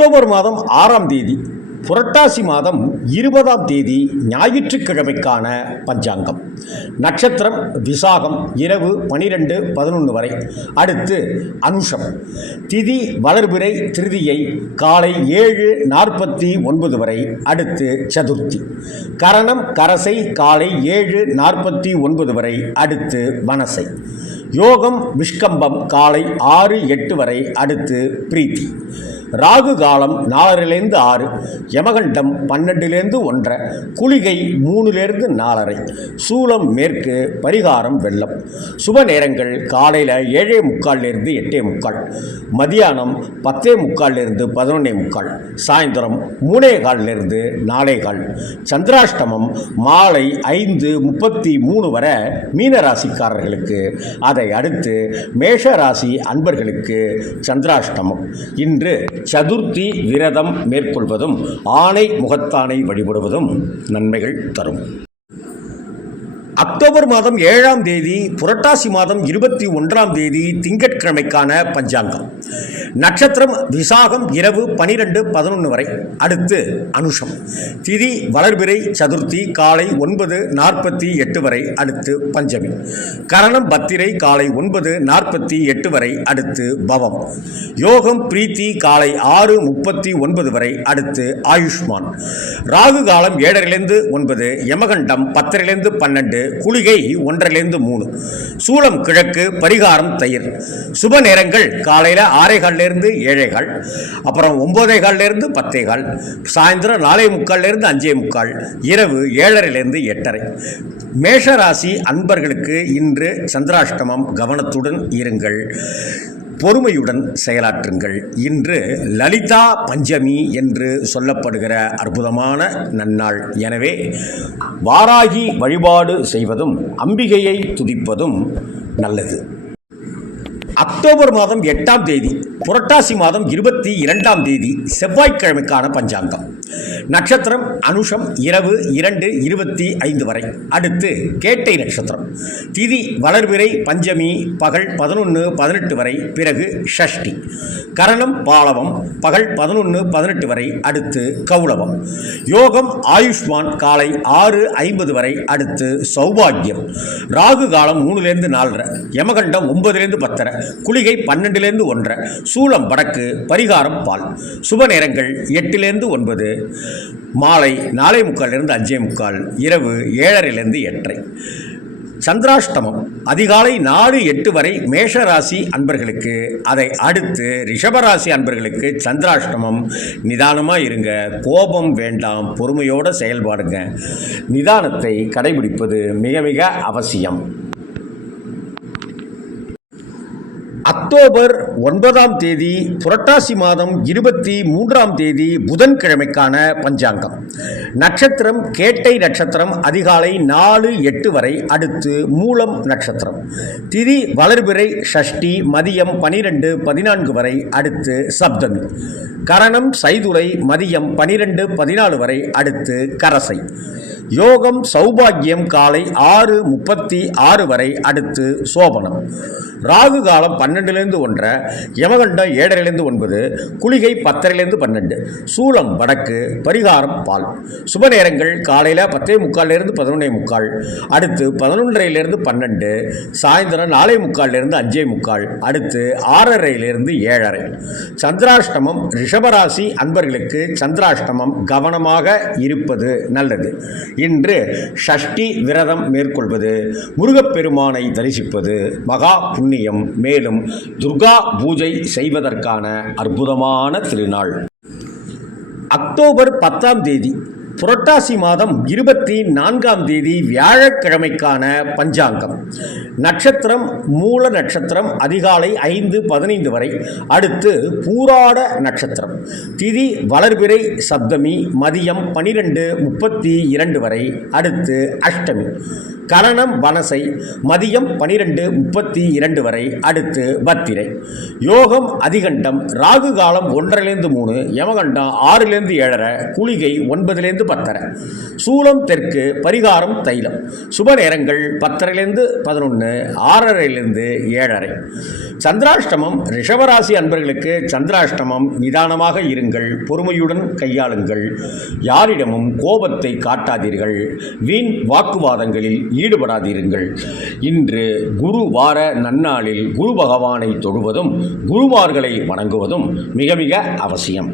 October மாதம் ஆறாம் தேதி புரட்டாசி மாதம் இருபதாம் தேதி ஞாயிற்றுக்கிழமைக்கான பஞ்சாங்கம். நட்சத்திரம் விசாகம் இரவு பனிரெண்டு பதினொன்று வரை. அடுத்து அனுஷம். திதி வளர்பிறை திருதியை காலை ஏழு நாற்பத்தி ஒன்பது வரை. அடுத்து சதுர்த்தி. கரணம் கரசை காலை ஏழு நாற்பத்தி ஒன்பது வரை. அடுத்து வனசை. யோகம் விஷ்கம்பம் காலை ஆறு எட்டு வரை. அடுத்து பிரீத்தி. ராகு காலம் நாலரைலேருந்து ஆறு யமகண்டம் பன்னெண்டுலேருந்து ஒன்றரை குளிகை மூணுலேருந்து நாலரை சூலம் மேற்கு பரிகாரம் வெள்ளம். சுப நேரங்கள் காலையில் ஏழே முக்கால்லேருந்து எட்டே முக்கால் மதியானம் பத்தே முக்கால்லேருந்து பதினொன்னே முக்கால் சாயந்தரம் மூணே கால்லேருந்து நாலே கால் சந்திராஷ்டமம் மாலை ஐந்து முப்பத்தி மூணு வரை மீனராசிக்காரர்களுக்கு அதை அடுத்து மேஷ ராசி அன்பர்களுக்கு சந்திராஷ்டமம். இன்று சதுர்த்தி விரதம் மேற்கொள்வதும் ஆணை முகத்தானை வழிபடுவதும் நன்மைகள் தரும். அக்டோபர் மாதம் ஏழாம் தேதி புரட்டாசி மாதம் இருபத்தி ஒன்றாம் தேதி திங்கட்கிழமைக்கான பஞ்சாங்கம். நட்சத்திரம் விசாகம் இரவு பனிரெண்டு பதினொன்று வரை. அடுத்து அனுஷம். திதி வளர்பிறை சதுர்த்தி காலை ஒன்பது நாற்பத்தி எட்டு வரை அடுத்து பஞ்சமி. கரணம் பத்திரை காலை ஒன்பது நாற்பத்தி எட்டு வரை அடுத்து பவம். யோகம் பிரீத்தி காலை ஆறு முப்பத்தி ஒன்பது வரை அடுத்து ஆயுஷ்மான். ராகு காலம் ஏழரிலிருந்து ஒன்பது யமகண்டம் பத்தரிலிருந்து பன்னெண்டு குளிகை ஒன்றிலிருந்து மூணு. சூளம் கிழக்கு பரிகாரம் தயிர். சுப நேரங்கள் காலையில் ஆறே ஏழைகள் அப்புறம் ஒம்போதே பத்தைகள் சாயந்தரம் நாலே முக்கால்லேருந்து அஞ்சே முக்கால் இரவு ஏழரைலேருந்து எட்டரை. மேஷராசி அன்பர்களுக்கு இன்று சந்திராஷ்டமம். கவனத்துடன் இருங்கள். பொறுமையுடன் செயலாற்றுங்கள். இன்று லலிதா பஞ்சமி என்று சொல்லப்படுகிற அற்புதமான நன்னாள். எனவே வாராகி வழிபாடு செய்வதும் அம்பிகையை துதிப்பதும் நல்லது. அக்டோபர் மாதம் எட்டாம் தேதி புரட்டாசி மாதம் இருபத்தி இரண்டாம் தேதி செவ்வாய்க்கிழமைக்கான பஞ்சாங்கம். நட்சத்திரம் அனுஷம் இரவு இரண்டு இருபத்தி ஐந்து வரை. அடுத்து கேட்டை நட்சத்திரம். திதி வளர்பிறை பஞ்சமி பகல் பதினொன்று பதினெட்டு வரை பிறகு ஷஷ்டி. கரணம் பாலவம் பகல் பதினொன்று பதினெட்டு வரை அடுத்து கௌளவம். யோகம் ஆயுஷ்மான் காலை ஆறு ஐம்பது வரை அடுத்து சௌபாகியம். ராகு காலம் மூணுலேருந்து நாலரை யமகண்டம் ஒன்பதுலேருந்து பத்தரை குளிகை பன்னெண்டுலேருந்து ஒன்றரை சூளம் வடக்கு பரிகாரம் பால். சுப நேரங்கள் எட்டிலிருந்து ஒன்பது மாலை நாலே முக்காலிருந்து அஞ்சே முக்கால் இரவு ஏழரைலேருந்து எட்டரை. சந்திராஷ்டமம் அதிகாலை நாலு எட்டு வரை மேஷராசி அன்பர்களுக்கு அதை அடுத்து ரிஷபராசி அன்பர்களுக்கு சந்திராஷ்டமம். நிதானமாக இருங்க கோபம் வேண்டாம் பொறுமையோடு செயல்பாடுங்க. நிதானத்தை கடைபிடிப்பது மிக மிக அவசியம். அக்டோபர் ஒன்பதாம் தேதி புரட்டாசி மாதம் இருபத்தி மூன்றாம் தேதி புதன்கிழமைக்கான பஞ்சாங்கம். நட்சத்திரம் கேட்டை நட்சத்திரம் அதிகாலை நாலு எட்டு வரை அடுத்து மூலம் நட்சத்திரம். திதி வளர்பிறை ஷஷ்டி மதியம் பனிரெண்டு பதினான்கு வரை அடுத்து சப்தமி. கரணம் சைதுரை மதியம் பனிரெண்டு பதினாலு வரை அடுத்து கரசை. யோகம் சௌபாகியம் காலை ஆறு முப்பத்தி ஆறு வரை அடுத்து சோபனம். ராகு காலம் பன்னெண்டு பன்னெண்டுலேருந்து ஒன்றரை யமகண்டம் ஏழரைலேருந்து ஒன்பது குளிகை பத்தரைலேருந்து பன்னெண்டு. சூளம் வடக்கு பரிகாரம் பால். சுப நேரங்கள் காலையில் பத்தே முக்கால்லேருந்து பதினொன்றே முக்கால் அடுத்து பதினொன்றரைலேருந்து பன்னெண்டு சாயந்தரம் நாலே முக்கால்லேருந்து அஞ்சே முக்கால் அடுத்து ஆறரையிலிருந்து ஏழரை. சந்திராஷ்டமம் ரிஷபராசி அன்பர்களுக்கு சந்திராஷ்டமம் கவனமாக இருப்பது நல்லது. இன்று ஷஷ்டி விரதம் மேற்கொள்வது முருகப்பெருமானை தரிசிப்பது மகா புண்ணியம். மேலும் துர்கா பூஜை செய்வதற்கான அற்புதமான திருநாள். அக்டோபர் பத்தாம் தேதி புரட்டாசி மாதம் இருபத்தி நான்காம் தேதி வியாழக்கிழமைக்கான பஞ்சாங்கம். நட்சத்திரம் மூல நட்சத்திரம் அதிகாலை ஐந்து பதினைந்து வரை. அடுத்து பூராட நட்சத்திரம். திதி வளர்பிறை சப்தமி மதியம் பனிரெண்டு முப்பத்தி இரண்டு வரை. அடுத்து அஷ்டமி. கரணம் வனசை மதியம் பனிரெண்டு முப்பத்தி இரண்டு வரை. அடுத்து பத்திரை யோகம் அதிகண்டம் ராகு காலம் ஒன்றிலிருந்து மூணு யமகண்டம் ஆறுலேருந்து ஏழரை குளிகை ஒன்பதுலேருந்து பத்தரை. சூலம் தெற்கு பரிகாரம் தைலம். சுப நேரங்கள் பத்தரைலேருந்து பதினொன்று ஆறரைலேருந்து ஏழரை. சந்திராஷ்டமம் ரிஷபராசி அன்பர்களுக்கு சந்திராஷ்டமம். நிதானமாக இருங்கள் பொறுமையுடன் கையாளுங்கள். யாரிடமும் கோபத்தை காட்டாதீர்கள். வீண் வாக்குவாதங்களில் ஈடுபடாதீர்கள். இன்று குரு வார நன்னாளில் குரு பகவானை தொழுவதும் குருமார்களை வணங்குவதும் மிக மிக அவசியம்.